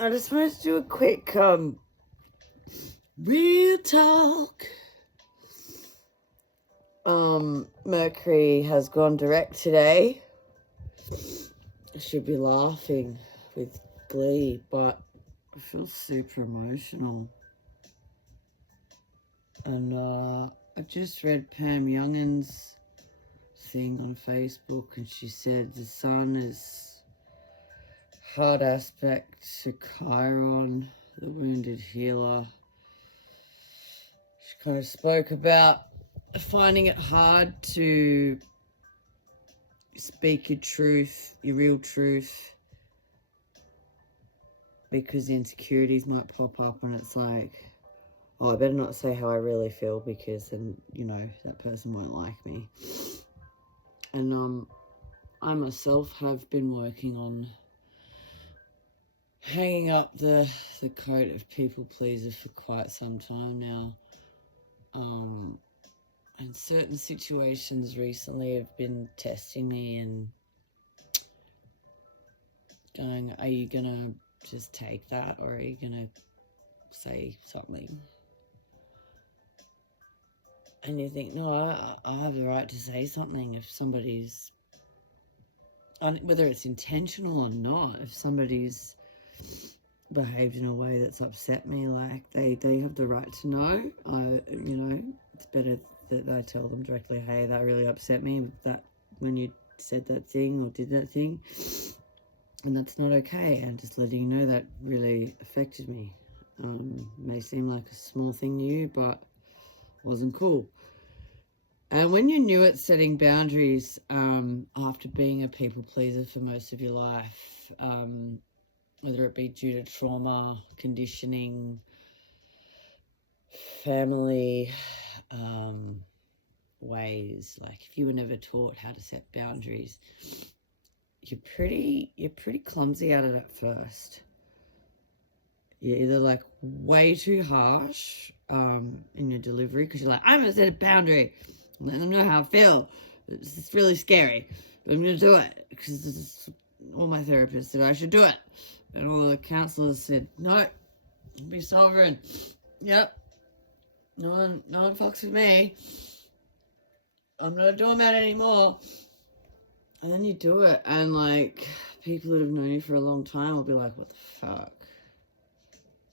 I just wanted to do a quick real talk. Mercury has gone direct today. I should be laughing with glee, but I feel super emotional. And I just read Pam Youngin's thing on Facebook, and she said the sun is hard aspect to Chiron, the wounded healer. She kind of spoke about finding it hard to speak your truth, your real truth, because insecurities might pop up and it's like, oh, I better not say how I really feel because then, you know, that person won't like me. And I myself have been working on hanging up the coat of people pleaser for quite some time now. And certain situations recently have been testing me and going, are you going to just take that or are you going to say something? And you think, no, I have the right to say something if somebody's, whether it's intentional or not, if somebody's behaved in a way that's upset me, like they have the right to know. You know, it's better that I tell them directly, hey, that really upset me, that when you said that thing or did that thing, and that's not okay, and just letting you know that really affected me. May seem like a small thing to you, but wasn't cool. And when you're new at setting boundaries, after being a people pleaser for most of your life, whether it be due to trauma, conditioning, family, ways, like if you were never taught how to set boundaries, you're pretty clumsy at it at first. You're either like way too harsh in your delivery because you're like, I'm gonna set a boundary, let them know how I feel. It's really scary, but I'm gonna do it because all my therapists said I should do it, and all the counselors said no, be sovereign. Yep, no one fucks with me. I'm not doing that anymore. And then you do it, and like people that have known you for a long time will be like, what the fuck?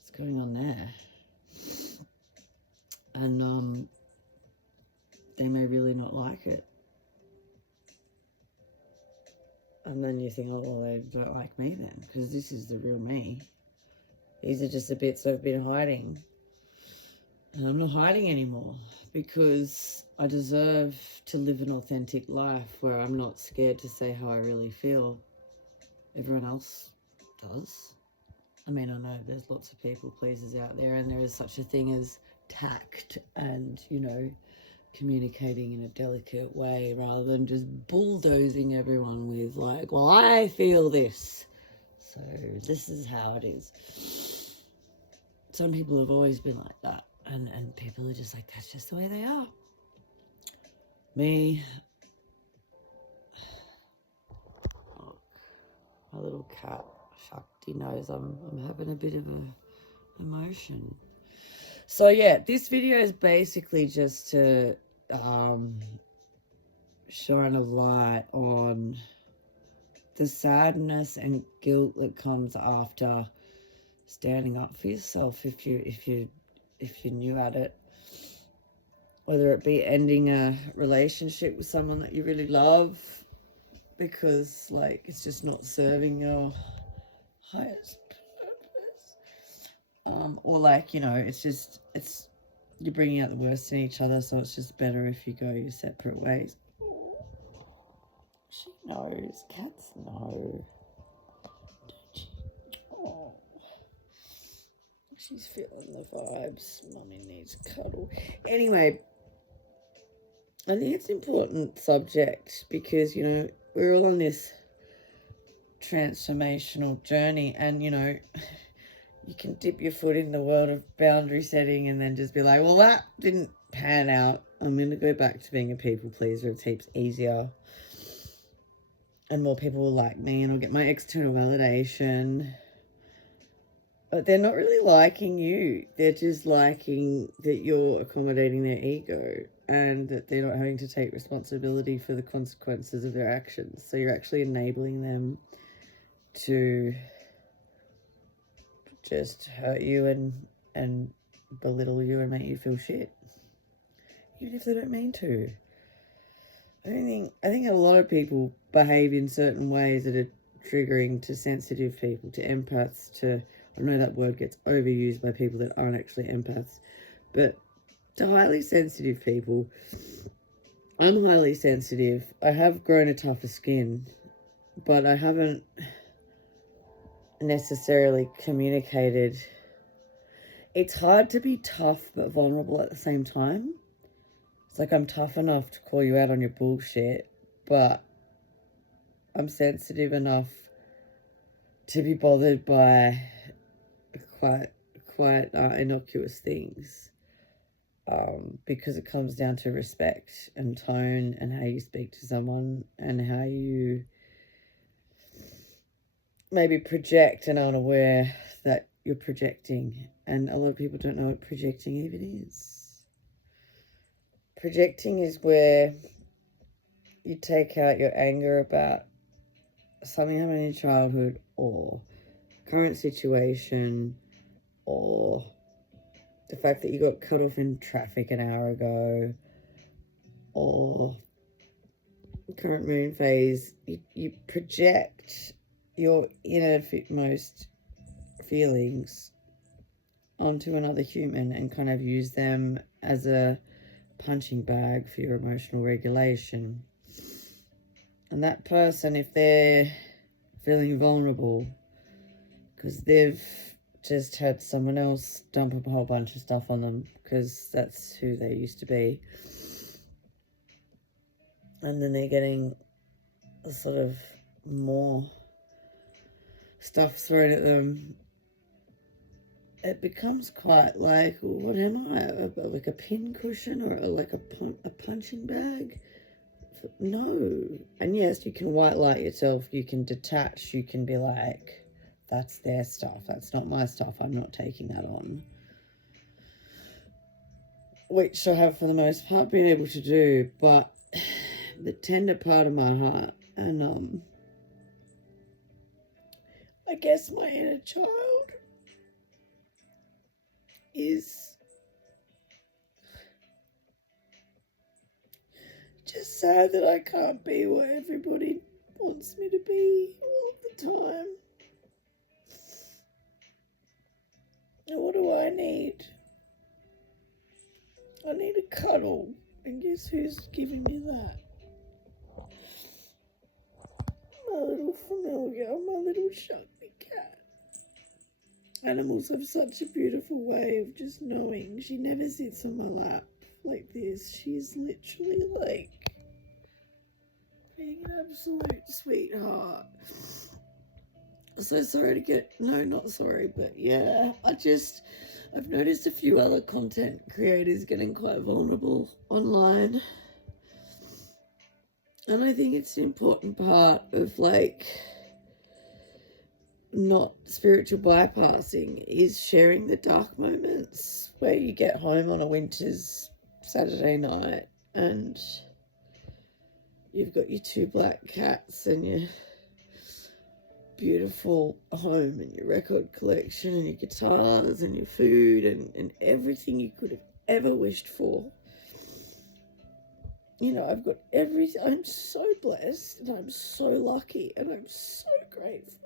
What's going on there? And they may really not like it. And then you think, oh, well, they don't like me then, because this is the real me. These are just the bits I've been hiding. And I'm not hiding anymore because I deserve to live an authentic life where I'm not scared to say how I really feel. Everyone else does. I mean, I know there's lots of people pleasers out there, and there is such a thing as tact and, you know, communicating in a delicate way rather than just bulldozing everyone with like, well, I feel this, so this is how it is. Some people have always been like that, and people are just like, that's just the way they are. Me, oh, my little cat Shakti knows I'm having a bit of a emotion. So yeah, this video is basically just to shine a light on the sadness and guilt that comes after standing up for yourself if you're new at it, whether it be ending a relationship with someone that you really love because like it's just not serving your highest purpose, or like, you know, it's you're bringing out the worst in each other, so it's just better if you go your separate ways. She knows, cats know, don't she? Oh, she's feeling the vibes. Mommy needs cuddle. Anyway, I think it's an important subject because, you know, we're all on this transformational journey, and, you know, you can dip your foot in the world of boundary setting and then just be like, well, that didn't pan out. I'm going to go back to being a people pleaser. It's heaps easier. And more people will like me, and I'll get my external validation. But they're not really liking you. They're just liking that you're accommodating their ego and that they're not having to take responsibility for the consequences of their actions. So you're actually enabling them to just hurt you and belittle you and make you feel shit, even if they don't mean to. I think a lot of people behave in certain ways that are triggering to sensitive people, to empaths, to, I know that word gets overused by people that aren't actually empaths, but to highly sensitive people. I'm highly sensitive. I have grown a tougher skin, but I haven't necessarily communicated. It's hard to be tough but vulnerable at the same time. It's like I'm tough enough to call you out on your bullshit, but I'm sensitive enough to be bothered by quite innocuous things, because it comes down to respect and tone and how you speak to someone and how you maybe project and aren't aware that you're projecting. And a lot of people don't know what projecting even is. Projecting is where you take out your anger about something happening in your childhood or current situation, or the fact that you got cut off in traffic an hour ago, or current moon phase. You project your innermost feelings onto another human and kind of use them as a punching bag for your emotional regulation. And that person, if they're feeling vulnerable because they've just had someone else dump a whole bunch of stuff on them because that's who they used to be, and then they're getting a sort of more stuff thrown at them, it becomes quite like, what am I? Like a pin cushion or like a punching bag? No. And yes, you can white light yourself, you can detach, you can be like, that's their stuff, that's not my stuff, I'm not taking that on. Which I have for the most part been able to do, but the tender part of my heart and I guess my inner child is just sad that I can't be where everybody wants me to be all the time. And what do I need? I need a cuddle. And guess who's giving me that? My little familiar, my little Shakti cat. Animals have such a beautiful way of just knowing. She never sits on my lap like this. She's literally like being an absolute sweetheart. So sorry to get, no, not sorry, but yeah, I've noticed a few other content creators getting quite vulnerable online. And I think it's an important part of like not spiritual bypassing is sharing the dark moments where you get home on a winter's Saturday night and you've got your 2 black cats and your beautiful home and your record collection and your guitars and your food and everything you could have ever wished for. You know, I've got everything. I'm so blessed and I'm so lucky and I'm so grateful.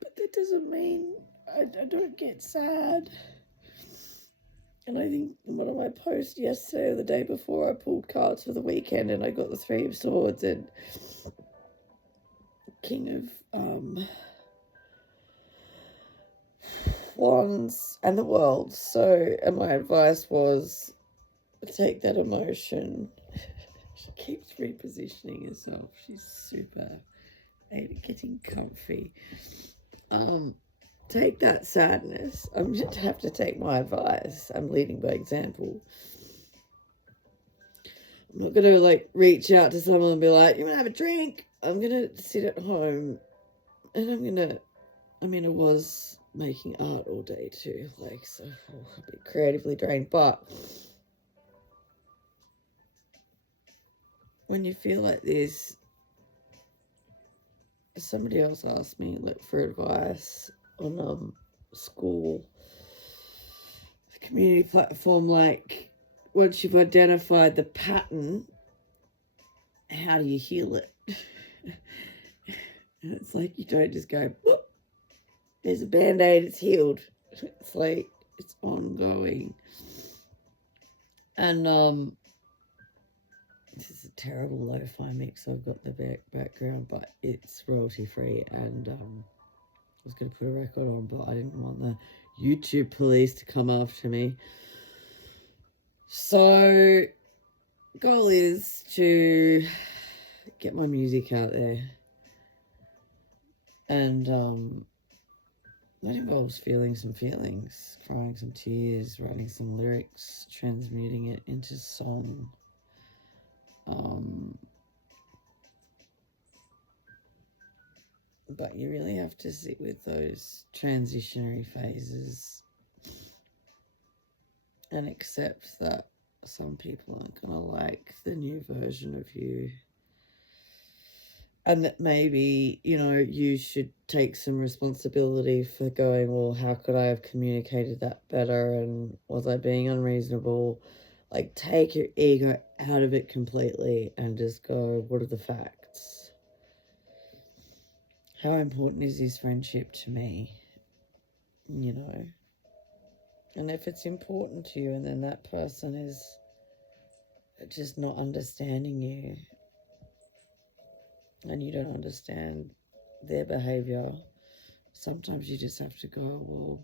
But that doesn't mean I don't get sad. And I think one of my posts yesterday or the day before, I pulled cards for the weekend and I got the 3 of Swords and King of Wands and the World. So, and my advice was take that emotion. She keeps repositioning herself. She's super getting comfy. Take that sadness. I'm just have to take my advice. I'm leading by example. I'm not gonna like reach out to someone and be like, you wanna have a drink? I'm gonna sit at home and I was making art all day too, like, so I'll be creatively drained. But when you feel like this, somebody else asked me, like, for advice on school, the community platform, like, once you've identified the pattern, how do you heal it? And it's like, you don't just go, whoop, there's a band-aid, it's healed. It's like, it's ongoing. And this is a terrible lo-fi mix. I've got the background, but it's royalty-free. And I was going to put a record on, but I didn't want the YouTube police to come after me. So, goal is to get my music out there. And that involves feeling some feelings, crying some tears, writing some lyrics, transmuting it into song. But you really have to sit with those transitionary phases and accept that some people aren't going to like the new version of you. And that maybe, you know, you should take some responsibility for going, well, how could I have communicated that better? And was I being unreasonable? Like, take your ego out of it completely and just go, what are the facts? How important is this friendship to me? You know? And if it's important to you and then that person is just not understanding you, and you don't understand their behaviour, sometimes you just have to go, well,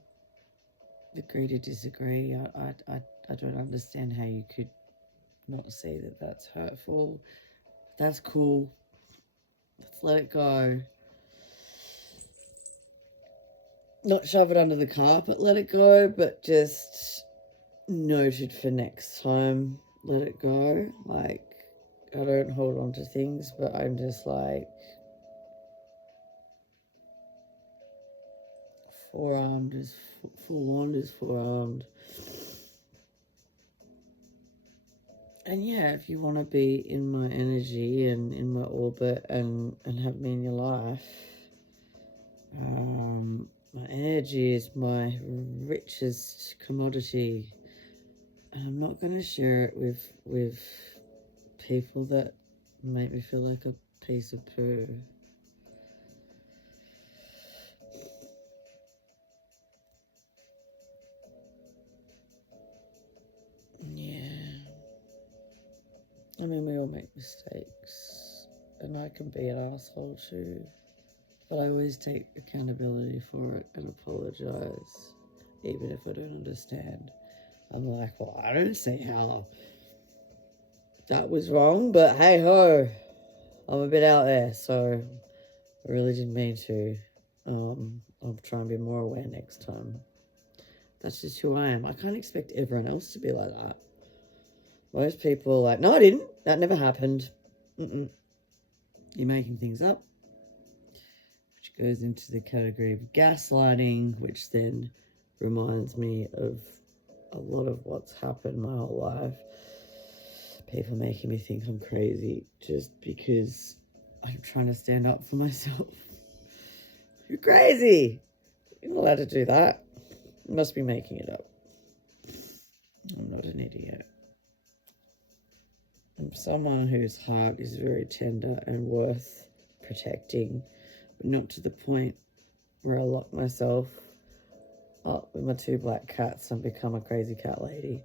agree to disagree. I don't understand how you could not see that that's hurtful. That's cool. Let's let it go. Not shove it under the carpet, let it go, but just noted for next time, let it go. Like, I don't hold on to things, but I'm just like, forearmed is forewarned is forearmed. And yeah, if you want to be in my energy and in my orbit and have me in your life, my energy is my richest commodity. And I'm not going to share it with people that make me feel like a piece of poo. Yeah. I mean, we all make mistakes, and I can be an asshole too, but I always take accountability for it and apologise, even if I don't understand. I'm like, well, I don't see how that was wrong, but hey ho, I'm a bit out there, so I really didn't mean to. I'll try and be more aware next time. That's just who I am. I can't expect everyone else to be like that. Most people are like, no, I didn't. That never happened. You're making things up, which goes into the category of gaslighting, which then reminds me of a lot of what's happened my whole life. People making me think I'm crazy just because I'm trying to stand up for myself. You're crazy. You're not allowed to do that. You must be making it up. I'm not an idiot. I'm someone whose heart is very tender and worth protecting, but not to the point where I lock myself up with my 2 black cats and become a crazy cat lady.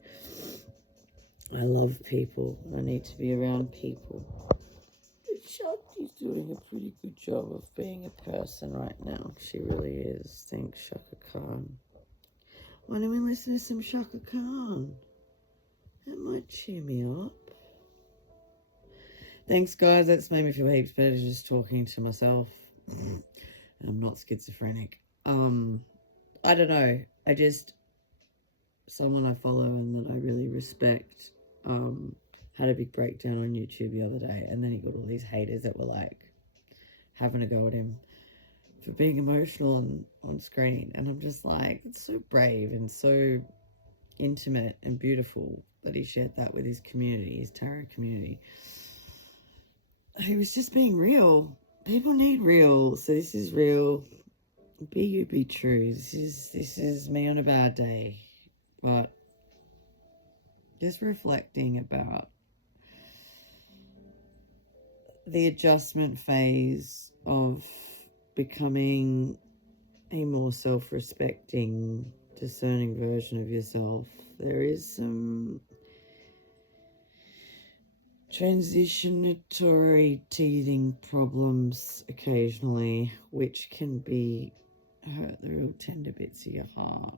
I love people. I need to be around people. But Shakti's doing a pretty good job of being a person right now. She really is. Thanks, Shaka Khan. Why don't we listen to some Shaka Khan? That might cheer me up. Thanks, guys. That's made me feel heaps better just talking to myself. And I'm not schizophrenic. I don't know. Someone I follow and that I really respect, had a big breakdown on YouTube the other day, and then he got all these haters that were like having a go at him for being emotional on screen. And I'm just like, it's so brave and so intimate and beautiful that he shared that with his community, his tarot community. He was just being real. People need real. So this is real. Be you, be true. This is me on a bad day. But just reflecting about the adjustment phase of becoming a more self-respecting, discerning version of yourself. There is some transitionatory teething problems occasionally, which can hurt the real tender bits of your heart,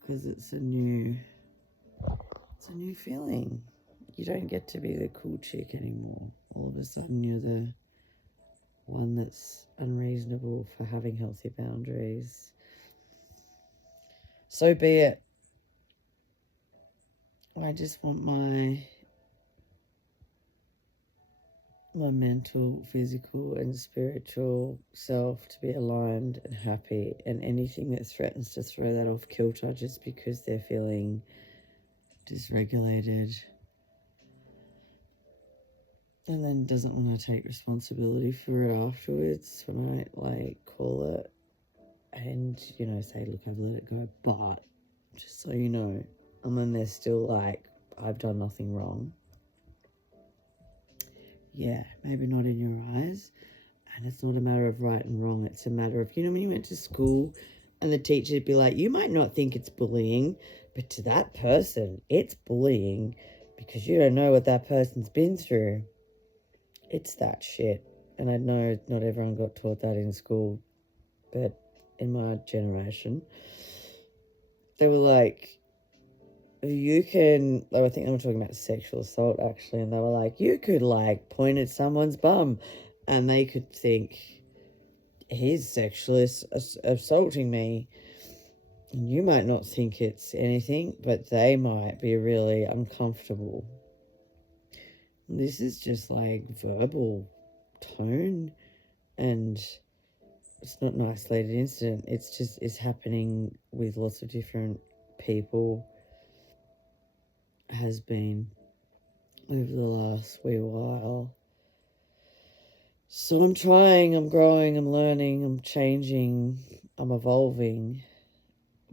because it's a new feeling. You don't get to be the cool chick anymore. All of a sudden you're the one that's unreasonable for having healthy boundaries. So be it. I just want my mental, physical and spiritual self to be aligned and happy, and anything that threatens to throw that off kilter just because they're feeling dysregulated and then doesn't want to take responsibility for it afterwards, when I call it and say, look, I've let it go, but just so you know, and then they're still like, I've done nothing wrong. Yeah, maybe not in your eyes. And it's not a matter of right and wrong. It's a matter of, when you went to school and the teacher would be like, you might not think it's bullying, but to that person, it's bullying because you don't know what that person's been through. It's that shit. And I know not everyone got taught that in school, but in my generation, they were like, I think they were talking about sexual assault actually, and they were like, you could point at someone's bum and they could think he's sexually assaulting me, and you might not think it's anything, but they might be really uncomfortable. This is just verbal tone, and it's not an isolated incident. It's happening with lots of different people. Has been over the last wee while. So I'm trying, I'm growing, I'm learning, I'm changing, I'm evolving,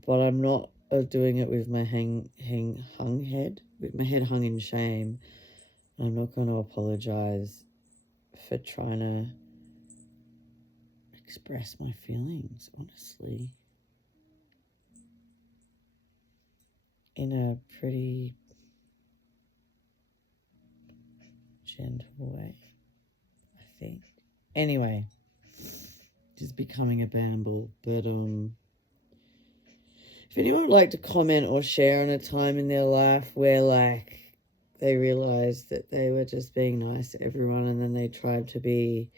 but I'm not doing it with my hung head, with my head hung in shame. I'm not going to apologize for trying to express my feelings, honestly, in a pretty gentle way, I think. Anyway, just becoming a bamble. But if anyone would like to comment or share on a time in their life where they realized that they were just being nice to everyone, and then they tried to be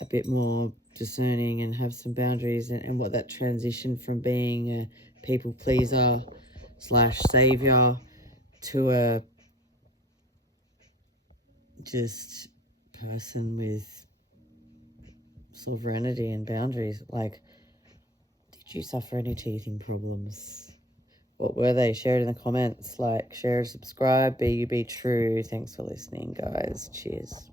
a bit more discerning and have some boundaries, and what that transition from being a people pleaser / savior to a just person with sovereignty and boundaries. Did you suffer any teething problems? What were they? Share it in the comments. Share, subscribe, be you, be true. Thanks for listening, guys. Cheers.